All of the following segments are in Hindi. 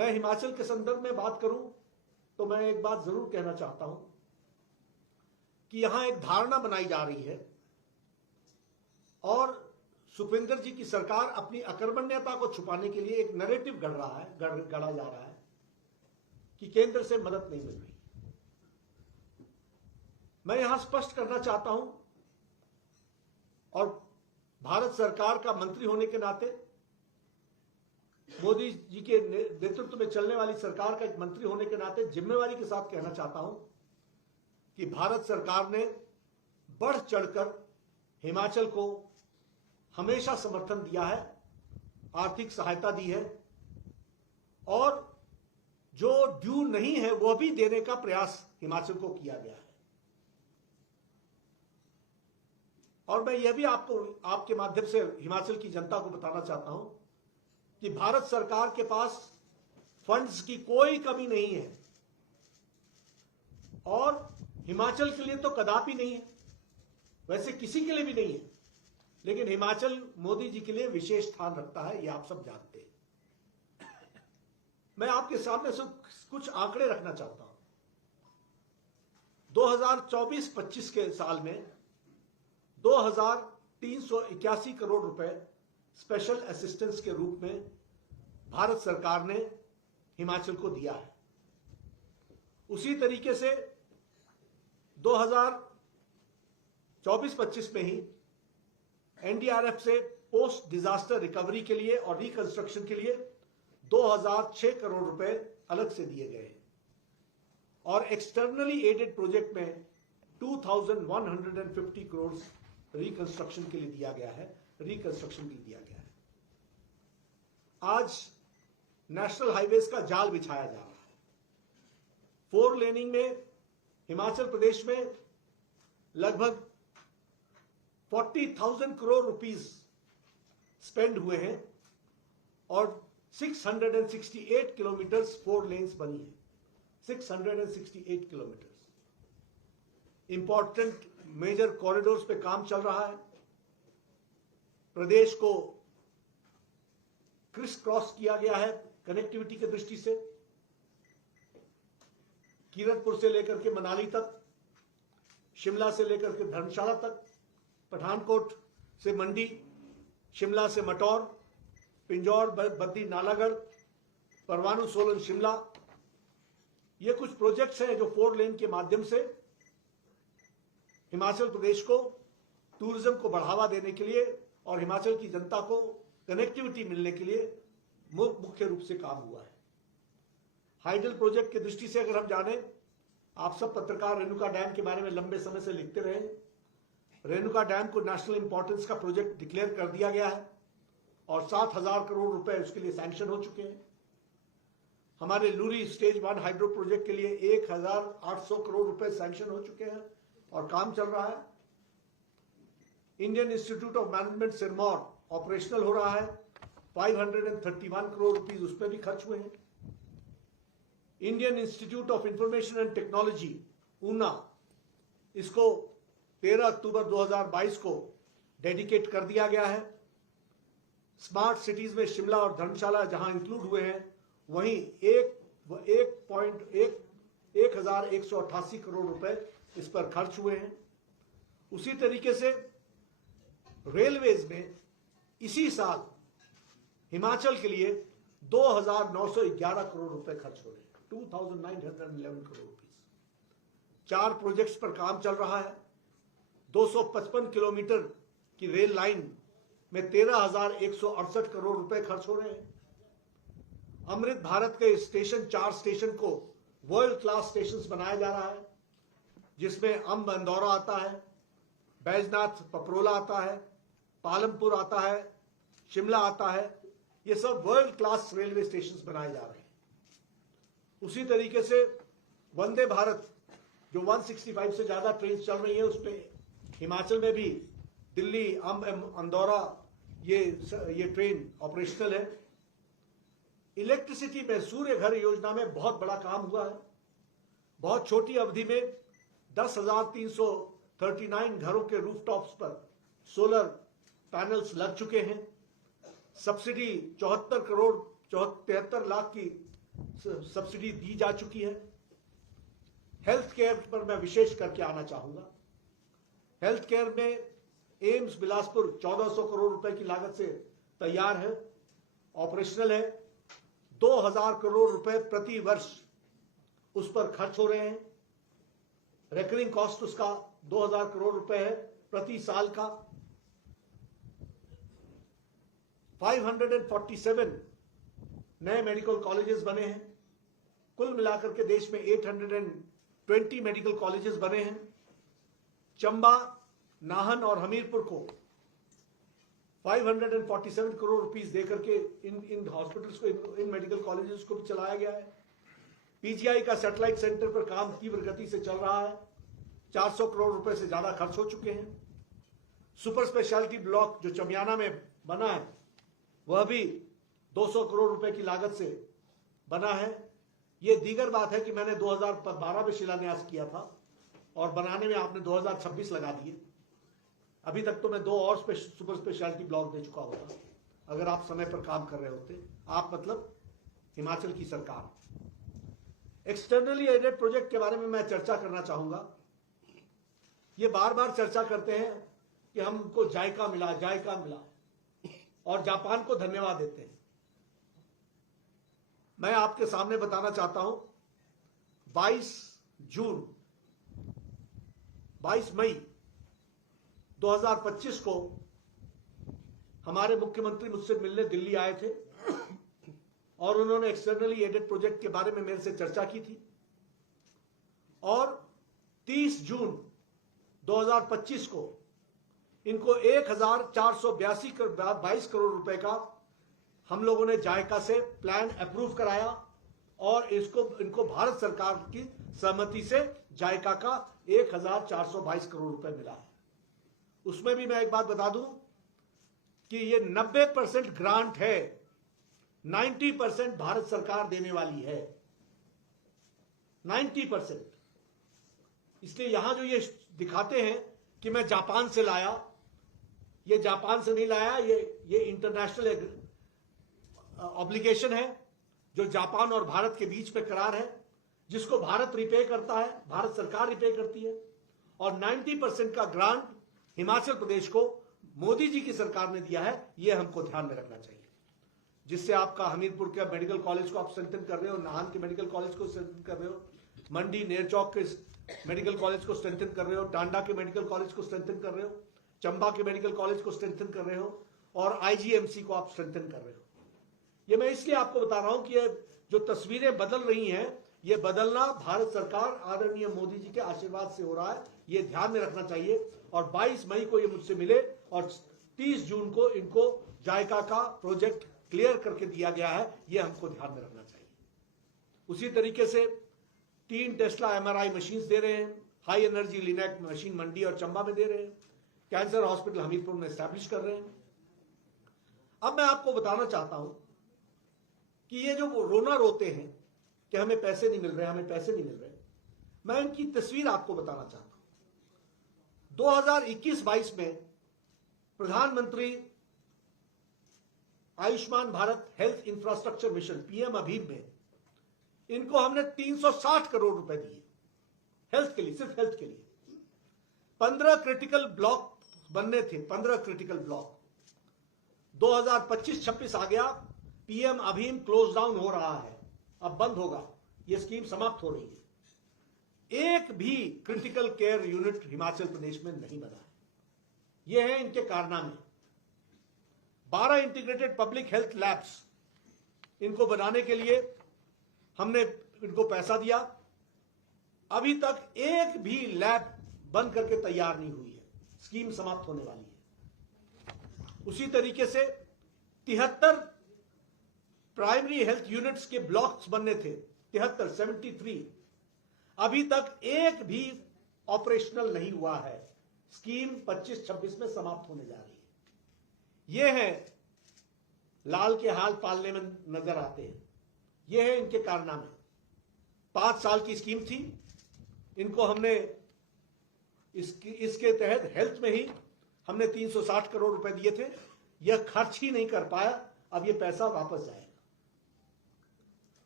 मैं हिमाचल के संदर्भ में बात करूं तो मैं एक बात जरूर कहना चाहता हूं कि यहां एक धारणा बनाई जा रही है और सुखविंदर जी की सरकार अपनी अकर्मण्यता को छुपाने के लिए एक नैरेटिव गढ़ा जा रहा है कि केंद्र से मदद नहीं मिल रही। मैं यहां स्पष्ट करना चाहता हूं और भारत सरकार का मंत्री होने के नाते, मोदी जी के नेतृत्व में चलने वाली सरकार का एक मंत्री होने के नाते जिम्मेवारी के साथ कहना चाहता हूं कि भारत सरकार ने बढ़ चढ़कर हिमाचल को हमेशा समर्थन दिया है, आर्थिक सहायता दी है और जो ड्यू नहीं है वह भी देने का प्रयास हिमाचल को किया गया है। और मैं यह भी आपके माध्यम से हिमाचल की जनता को बताना चाहता हूं कि भारत सरकार के पास फंड्स की कोई कमी नहीं है और हिमाचल के लिए तो कदापि नहीं है, वैसे किसी के लिए भी नहीं है, लेकिन हिमाचल मोदी जी के लिए विशेष स्थान रखता है, यह आप सब जानते हैं। मैं आपके सामने से कुछ आंकड़े रखना चाहता हूं। 2024-25 के साल में 2381 करोड़ रुपए स्पेशल असिस्टेंस के रूप में भारत सरकार ने हिमाचल को दिया है। उसी तरीके से 2024-25 में ही एनडीआरएफ से पोस्ट डिजास्टर रिकवरी के लिए और रिकंस्ट्रक्शन के लिए 2006 करोड़ रुपए अलग से दिए गए और एक्सटर्नली एडेड प्रोजेक्ट में 2150 करोड़ रिकंस्ट्रक्शन के लिए दिया गया है, रिकंस्ट्रक्शन के लिए दिया गया है। आज नेशनल हाईवेज का जाल बिछाया जा रहा है। 4 लेनिंग में हिमाचल प्रदेश में लगभग 40,000 करोड़ रुपीस स्पेंड हुए हैं और 668 किलोमीटर्स 4 लेन्स बनी है। 668 किलोमीटर्स इंपॉर्टेंट मेजर कॉरिडोर्स पे काम चल रहा है। प्रदेश को क्रिस क्रॉस किया गया है कनेक्टिविटी की दृष्टि से, कीरतपुर से लेकर के मनाली तक, शिमला से लेकर के धर्मशाला तक, पठानकोट से मंडी, शिमला से मटौर, पिंजौर बद्दी नालागढ़, परवाणु सोलन शिमला, ये कुछ प्रोजेक्ट्स हैं जो 4 लेन के माध्यम से हिमाचल प्रदेश को टूरिज्म को बढ़ावा देने के लिए और हिमाचल की जनता को कनेक्टिविटी मिलने के लिए मुख्य रूप से काम हुआ है। हाइडल प्रोजेक्ट की दृष्टि से अगर हम जाने, आप सब पत्रकार रेणुका डैम के बारे में लंबे समय से लिखते रहे। रेणुका डैम को नेशनल इंपॉर्टेंस का प्रोजेक्ट डिक्लेयर कर दिया गया है और 7,000 करोड़ रुपए उसके लिए सैंक्शन हो चुके हैं। हमारे लूरी स्टेज 1 हाइड्रो प्रोजेक्ट के लिए 1,800 करोड़ रुपए सैंक्शन हो चुके हैं और काम चल रहा है। Indian institute of management Sirmaur operational हो रहा है, 531 करोड़ रुपीस उस पर भी खर्च हुए हैं। Indian institute of information and technology Una, इसको 13 अक्टूबर 2022 को डेडिकेट कर दिया गया है। स्मार्ट सिटीज में शिमला और धर्मशाला जहां इंक्लूड हुए हैं, वहीं 1,188 करोड़ रुपए इस पर खर्च हुए हैं। उसी तरीके से रेलवेज में इसी साल हिमाचल के लिए 2,911 करोड़ रुपए खर्च हो रहे हैं, 2,911 करोड़ रुपीस। 4 प्रोजेक्ट्स पर काम चल रहा है। 255 किलोमीटर की रेल लाइन में 13,168 करोड़ रुपए खर्च हो रहे हैं। अमृत भारत के स्टेशन 4 स्टेशन को वर्ल्ड क्लास स्टेशंस बनाया जा रहा है, जिसमें अंब अंदौरा आता है, बैजनाथ पपरोला आता है, पालमपुर आता है, शिमला आता है। ये सब वर्ल्ड क्लास रेलवे स्टेशंस बनाए जा रहे हैं। उसी तरीके से वंदे भारत जो 165 से ज्यादा ट्रेन चल रही है, उस पर हिमाचल में भी दिल्ली अंब अंदौरा ये ट्रेन ऑपरेशनल है। इलेक्ट्रिसिटी में सूर्य घर योजना में बहुत बड़ा काम हुआ है। बहुत छोटी अवधि में 10,339 घरों के रूफटॉप्स पर सोलर पैनल्स लग चुके हैं। सब्सिडी 73 लाख की सब्सिडी दी जा चुकी है। हेल्थ केयर पर मैं विशेष करके आना चाहूंगा। हेल्थ केयर में एम्स बिलासपुर 1400 करोड़ रुपए की लागत से तैयार है, ऑपरेशनल है। 2000 करोड़ रुपए प्रति वर्ष उस पर खर्च हो रहे हैं। रेकरिंग कॉस्ट उसका 2000 करोड़ रुपए है प्रति साल का। 547 नए मेडिकल कॉलेजेस बने हैं। कुल मिलाकर के देश में 820 मेडिकल कॉलेजेस बने हैं। चंबा, नाहन और हमीरपुर को 547 करोड़ रुपीस देकर के इन हॉस्पिटल्स को, इन मेडिकल कॉलेजेस को भी चलाया गया है। पीजीआई का सैटेलाइट सेंटर पर काम तीव्र गति से चल रहा है। 400 करोड़ रुपए से ज्यादा खर्च हो चुके हैं। सुपर स्पेशलिटी ब्लॉक जो चमियाना में बना है वह भी 200 करोड़ रुपए की लागत से बना है। यह दीगर बात है कि मैंने 2012 में शिलान्यास किया था और बनाने में आपने 2026 लगा दिए। अभी तक तो मैं 2 और सुपर स्पेशलिटी ब्लॉक दे चुका होता अगर आप समय पर काम कर रहे होते। आप मतलब हिमाचल की सरकार। एक्सटर्नली एडेड प्रोजेक्ट के बारे में मैं चर्चा करना चाहूंगा। ये बार बार चर्चा करते हैं कि हमको जायका मिला और जापान को धन्यवाद देते हैं। मैं आपके सामने बताना चाहता हूं 22 मई 2025 को हमारे मुख्यमंत्री मुझसे मिलने दिल्ली आए थे और उन्होंने एक्सटर्नली एडेड प्रोजेक्ट के बारे में मेरे से चर्चा की थी। और 30 जून 2025 को इनको 1482 करोड़ रुपए का हम लोगों ने जायका से प्लान अप्रूव कराया और इनको भारत सरकार की सहमति से जायका का 1422 करोड़ रुपए मिला है। उसमें भी मैं एक बात बता दूं कि ये 90% ग्रांट है, 90% भारत सरकार देने वाली है, 90%। इसलिए यहां जो ये दिखाते हैं कि मैं जापान से लाया, ये जापान से नहीं लाया, ये इंटरनेशनल ऑब्लिगेशन है जो जापान और भारत के बीच में करार है, जिसको भारत रिपे करता है, भारत सरकार रिपे करती है। और 90% का ग्रांट हिमाचल प्रदेश को मोदी जी की सरकार ने दिया है। यह हमको ध्यान में रखना चाहिए। जिससे आपका हमीरपुर के मेडिकल कॉलेज को आप स्ट्रेंथन कर रहे हो, नाहन के मेडिकल कॉलेज को स्ट्रेंथन कर रहे हो, मंडी नेरचौक के मेडिकल कॉलेज को स्ट्रेंथन कर रहे हो, टांडा के मेडिकल कॉलेज को स्ट्रेंथन कर रहे हो, चंबा के मेडिकल कॉलेज को स्ट्रेंथन कर रहे हो और आईजीएमसी को आप स्ट्रेंथन कर रहे हो। ये मैं इसलिए आपको बता रहा हूं कि ये जो तस्वीरें बदल रही हैं, ये बदलना भारत सरकार आदरणीय मोदी जी के आशीर्वाद से हो रहा है। ये ध्यान में रखना चाहिए। और 22 मई को ये मुझसे मिले और 30 जून को इनको जायका का प्रोजेक्ट क्लियर करके दिया गया है। ये हमको ध्यान में रखना चाहिए। उसी तरीके से 3 टेस्ला एमआरआई मशीन दे रहे हैं। हाई एनर्जी लिनैक मशीन मंडी और चंबा में दे रहे हैं। कैंसर हॉस्पिटल हमीरपुर में एस्टैब्लिश कर रहे हैं। अब मैं आपको बताना चाहता हूं कि ये जो रोना रोते हैं कि हमें पैसे नहीं मिल रहे, हमें पैसे नहीं मिल रहे, मैं इनकी तस्वीर आपको बताना चाहता हूं। 2021-22 में प्रधानमंत्री Ayushman Bharat health infrastructure mission PM अभीम में इनको हमने 360 करोड़ रुपए दिए हेल्थ के लिए, सिर्फ हेल्थ के लिए। 15 क्रिटिकल ब्लॉक बनने थे, 15 क्रिटिकल ब्लॉक। 2025-26 आ गया, पीएम अभीम क्लोज डाउन हो रहा है, अब बंद होगा, यह स्कीम समाप्त हो रही है। एक भी critical care unit Himachal Pradesh में नहीं बना है। यह है इनके कारनामे। 12 इंटीग्रेटेड पब्लिक हेल्थ लैब्स इनको बनाने के लिए हमने इनको पैसा दिया। अभी तक एक भी लैब बन करके तैयार नहीं हुई है, स्कीम समाप्त होने वाली है। उसी तरीके से 73 प्राइमरी हेल्थ यूनिट्स के ब्लॉक्स बनने थे, 73 अभी तक एक भी ऑपरेशनल नहीं हुआ है। स्कीम 25-26 में समाप्त होने जा रही है। यह है लाल के हाल पालने में नजर आते हैं। यह है इनके कारनामे। 5 साल की स्कीम थी, इनको हमने इसके तहत हेल्थ में ही हमने 360 करोड़ रुपए दिए थे। यह खर्च ही नहीं कर पाया, अब यह पैसा वापस जाएगा।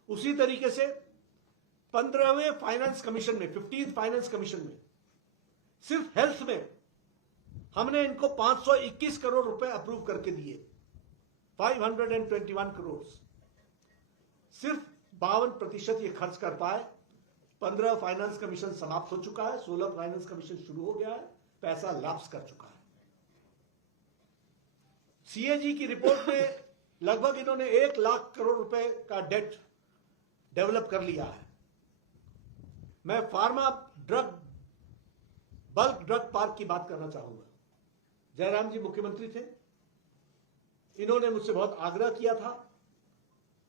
उसी तरीके से 15वें फाइनेंस कमीशन में, 15th फाइनेंस कमीशन में सिर्फ हेल्थ में हमने इनको 521 करोड़ रुपए अप्रूव करके दिए, 521 करोड़। सिर्फ 52% ये खर्च कर पाए। 15 फाइनेंस कमीशन समाप्त हो चुका है, 16 फाइनेंस कमीशन शुरू हो गया है, पैसा लैप्स कर चुका है। सीएजी की रिपोर्ट में लगभग इन्होंने 1 लाख करोड़ रुपए का डेट डेवलप कर लिया है। मैं pharma drug, bulk drug park की बात करना चाहूंगा। जयराम जी मुख्यमंत्री थे, इन्होंने मुझसे बहुत आग्रह किया था।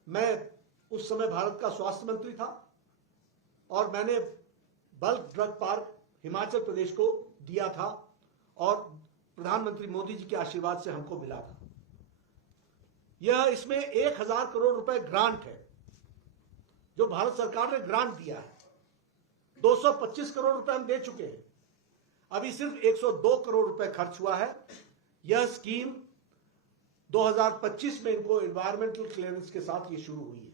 मैं उस समय भारत का स्वास्थ्य मंत्री था और मैंने bulk drug park Himachal Pradesh को दिया था और प्रधानमंत्री मोदी जी के आशीर्वाद से हमको मिला था। यह इसमें 1000 करोड़ रुपए ग्रांट है जो भारत सरकार ने ग्रांट दिया है। 225 करोड़ रुपए हम दे चुके हैं, अभी सिर्फ 102 करोड़ रुपए खर्च हुआ है। यह स्कीम 2025 में इनको एनवायरमेंटल क्लियरेंस के साथ ये शुरू हुई है।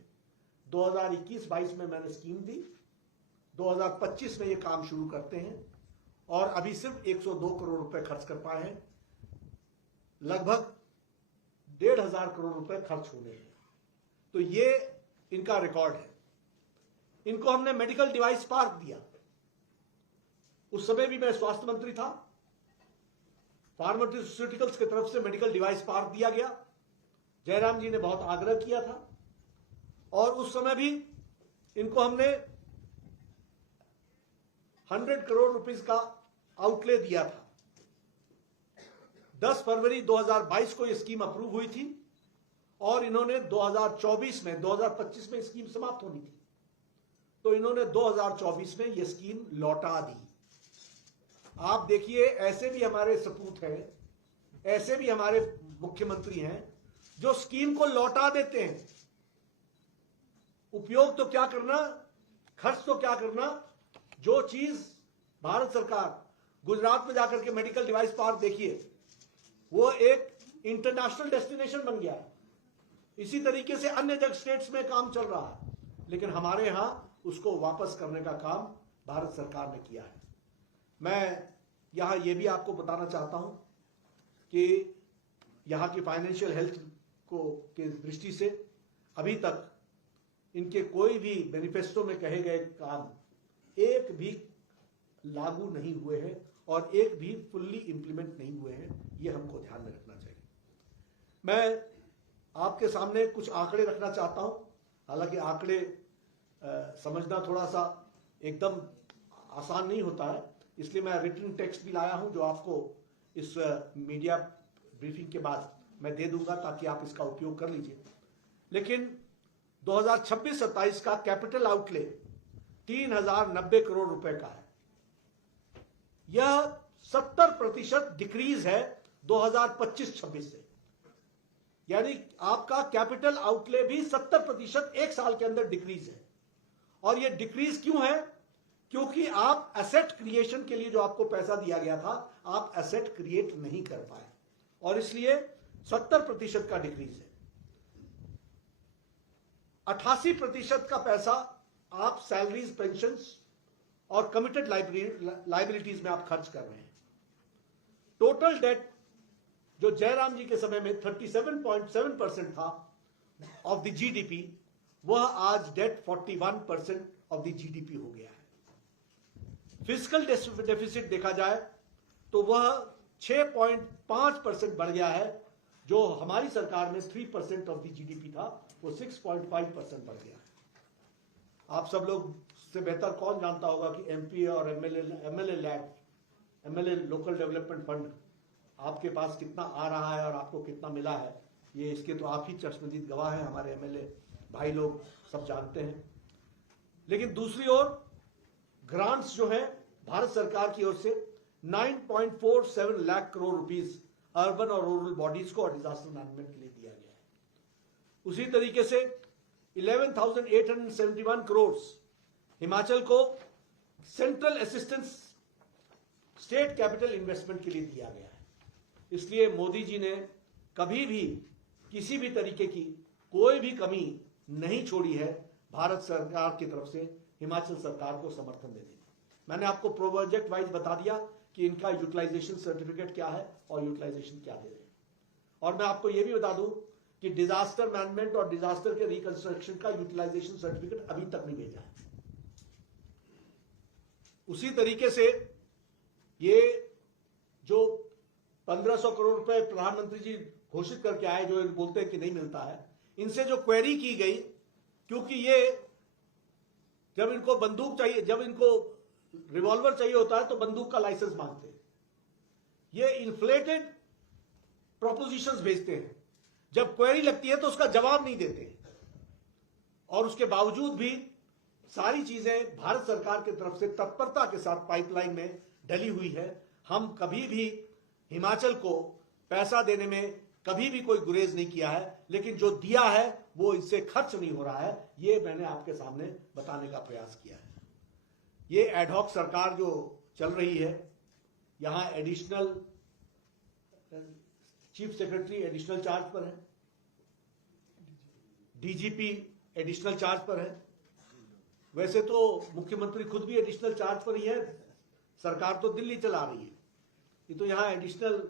2021-22 में मैंने स्कीम दी, 2025 में ये काम शुरू करते हैं और अभी सिर्फ 102 करोड़ रुपए खर्च कर पाए हैं। लगभग 1500 करोड़ रुपए खर्च होने हैं। तो ये इनका रिकॉर्ड है। इनको हमने मेडिकल डिवाइस पार्क दिया, उस समय भी मैं स्वास्थ्य मंत्री था। फार्मास्यूटिकल्स की तरफ से मेडिकल डिवाइस पार्क दिया गया। जयराम जी ने बहुत आग्रह किया था और उस समय भी इनको हमने 100 करोड़ रुपीस का आउटले दिया था। 10 फरवरी 2022 को यह स्कीम अप्रूव हुई थी और इन्होंने 2024 में, 2025 में स्कीम समाप्त होनी थी, तो इन्होंने 2024 में यह स्कीम लौटा दी। आप देखिए, ऐसे भी हमारे सपूत हैं, ऐसे भी हमारे मुख्यमंत्री हैं जो स्कीम को लौटा देते हैं। उपयोग तो क्या करना, खर्च तो क्या करना। जो चीज भारत सरकार, गुजरात में जाकर के मेडिकल डिवाइस पार्क देखिए, वो एक इंटरनेशनल डेस्टिनेशन बन गया है। इसी तरीके से अन्य जगह स्टेट्स में काम चल रहा है, लेकिन हमारे यहां उसको वापस करने का काम भारत सरकार ने किया है। मैं यहां यह भी आपको बताना चाहता हूं कि यहां की फाइनेंशियल हेल्थ को के दृष्टि से अभी तक इनके कोई भी मैनिफेस्टो में कहे गए काम एक भी लागू नहीं हुए हैं और एक भी फुल्ली इंप्लीमेंट नहीं हुए हैं। ये हमको ध्यान में रखना चाहिए। मैं आपके सामने कुछ आंकड़े रखना चाहता हूं। हालांकि आंकड़े समझना थोड़ा सा एकदम आसान नहीं होता है, इसलिए मैं रिटन टेक्स्ट भी लाया हूं जो आपको इस मीडिया ब्रीफिंग के बाद मैं दे दूंगा ताकि आप इसका उपयोग कर लीजिए। लेकिन 2026-27 का कैपिटल आउटले 3090 करोड़ रुपए का है। यह 70% डिक्रीज है 2025-26 से, यानी आपका कैपिटल आउटले भी 70% एक साल के अंदर डिक्रीज है। और यह डिक्रीज क्यों है? क्योंकि आप एसेट क्रिएशन के लिए जो आपको पैसा दिया गया था, आप एसेट क्रिएट नहीं कर पाए और इसलिए 70% का डिक्रीज है। 88% का पैसा आप सैलरीज, पेंशन्स और कमिटेड लाइबिलिटीज में आप खर्च कर रहे हैं। टोटल डेट जो जयराम जी के समय में 37.7% था ऑफ द जीडीपी, वह आज डेट 41% ऑफ द जीडीपी हो गया है। फिजिकल डेफिसिट देखा जाए तो वह 6.5% बढ़ गया है। जो हमारी सरकार में 3% ऑफ द जीडीपी था, वो 6.5% बढ़ गया है। आप सब लोग से बेहतर कौन जानता होगा कि एमपी और MLA lab, MLA local development fund आपके पास कितना आ रहा है और आपको कितना मिला है। ये इसके तो आप ही चश्मदीद गवाह हैं, हमारे एमएलए भाई लोग सब जानते हैं। लेकिन दूसरी ओर ग्रांट्स जो है भारत सरकार की ओर से 9.47 लाख करोड़ रुपीस अर्बन और रूरल बॉडीज को और डिजास्टर मैनेजमेंट के लिए दिया गया है। उसी तरीके से 11,871 करोड़ हिमाचल को central assistance state capital investment के लिए दिया गया है। इसलिए मोदी जी ने कभी भी किसी भी तरीके की कोई भी कमी नहीं छोड़ी है भारत सरकार की तरफ से हिमाचल सरकार को समर्थन दे देंगे। मैंने आपको प्रोजेक्ट वाइज बता दिया कि इनका यूटिलाइजेशन सर्टिफिकेट क्या है और यूटिलाइजेशन क्या दे रहे हैं। और मैं आपको यह भी बता दूं कि डिजास्टर मैनेजमेंट और डिजास्टर के रिकंस्ट्रक्शन का यूटिलाइजेशन सर्टिफिकेट अभी तक नहीं भेजा है। उसी तरीके से ये जो 1500 करोड़ रुपए प्रधानमंत्री जी घोषित करके आए, जो बोलते हैं कि नहीं मिलता है, इनसे जो क्वेरी की गई, क्योंकि ये जब इनको बंदूक चाहिए, जब इनको रिवॉल्वर चाहिए होता है तो बंदूक का लाइसेंस मांगते हैं। ये इन्फ्लेटेड प्रोपोजिशंस भेजते हैं, जब क्वेरी लगती है तो उसका जवाब नहीं देते। और उसके बावजूद भी सारी चीजें भारत सरकार की तरफ से तत्परता के साथ पाइपलाइन में डली हुई है। हम कभी भी हिमाचल को पैसा देने में कभी भी कोई गुरेज नहीं किया है, लेकिन जो दिया है वो इससे खर्च नहीं हो रहा है, ये मैंने आपके सामने बताने का प्रयास किया है। ये एडहॉक सरकार जो चल रही है, यहां additional chief secretary additional charge पर है, डीजीपी एडिशनल चार्ज पर है। वैसे तो मुख्यमंत्री खुद भी एडिशनल चार्ज पर ही है, सरकार तो दिल्ली चला रही है, ये तो यहां एडिशनल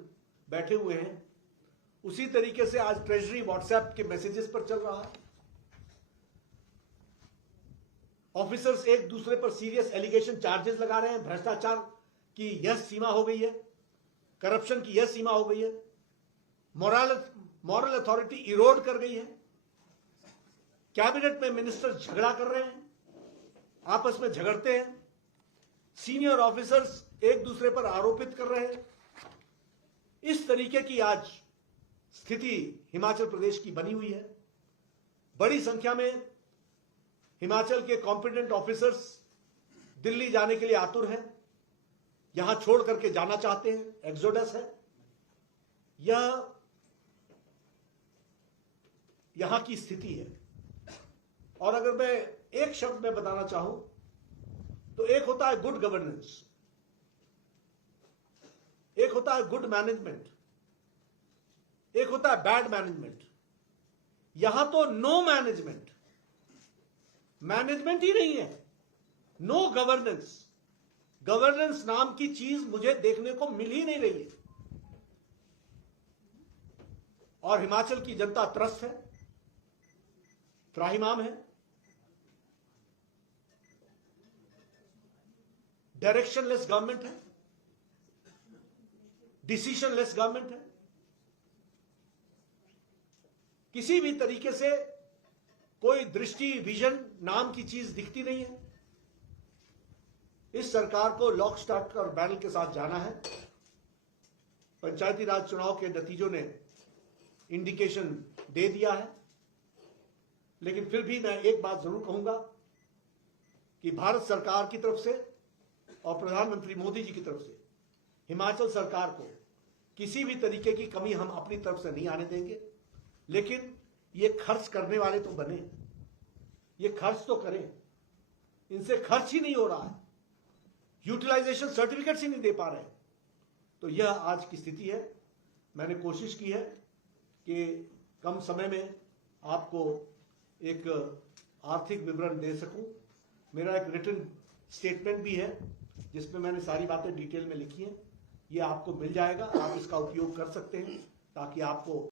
बैठे हुए हैं। उसी तरीके से आज ट्रेजरी व्हाट्सएप के मैसेजेस पर चल रहा है। ऑफिसर्स एक दूसरे पर सीरियस एलिगेशन चार्जेस लगा रहे हैं। भ्रष्टाचार की यह सीमा हो गई है, करप्शन की यह सीमा हो गई है, मॉरल अथॉरिटी इरोड कर गई है। कैबिनेट में मिनिस्टर झगड़ा कर रहे हैं, आपस में झगड़ते हैं, सीनियर ऑफिसर्स एक दूसरे पर आरोपित कर रहे हैं। इस तरीके की आज स्थिति हिमाचल प्रदेश की बनी हुई है। बड़ी संख्या में हिमाचल के कॉम्पिटेंट ऑफिसर्स दिल्ली जाने के लिए आतुर हैं, यहां छोड़ करके जाना चाहते हैं, एक्सोडस है। यह यहां की स्थिति है। और अगर मैं एक शब्द में बताना चाहूं तो एक होता है गुड गवर्नेंस, एक होता है गुड मैनेजमेंट, एक होता है बैड मैनेजमेंट। यहां तो नो मैनेजमेंट, मैनेजमेंट ही नहीं है, नो गवर्नेंस। गवर्नेंस नाम की चीज मुझे देखने को मिल ही नहीं रही है। और हिमाचल की जनता त्रस्त है, त्राहिमाम है, डायरेक्शनलेस गवर्नमेंट है, डिसीजनलेस गवर्नमेंट है। किसी भी तरीके से कोई दृष्टि, विजन नाम की चीज दिखती नहीं है। इस सरकार को लॉक स्टार्ट और बैरल के साथ जाना है। पंचायती राज चुनाव के नतीजों ने इंडिकेशन दे दिया है, लेकिन फिर भी मैं एक बात जरूर कहूंगा कि भारत सरकार की तरफ से और प्रधानमंत्री मोदी जी की तरफ से हिमाचल सरकार को किसी भी तरीके की कमी हम अपनी तरफ से नहीं आने देंगे। लेकिन ये खर्च करने वाले तो बने, ये खर्च तो करें। इनसे खर्च ही नहीं हो रहा है, यूटिलाइजेशन सर्टिफिकेट्स ही नहीं दे पा रहे। तो यह आज की स्थिति है। मैंने कोशिश की है कि कम समय में आपको एक आर्थिक विवरण दे सकूं। मेरा एक रिटन स्टेटमेंट भी है जिसमें मैंने सारी बातें डिटेल में लिखी हैं। ये आपको मिल जाएगा, आप इसका उपयोग कर सकते हैं ताकि आपको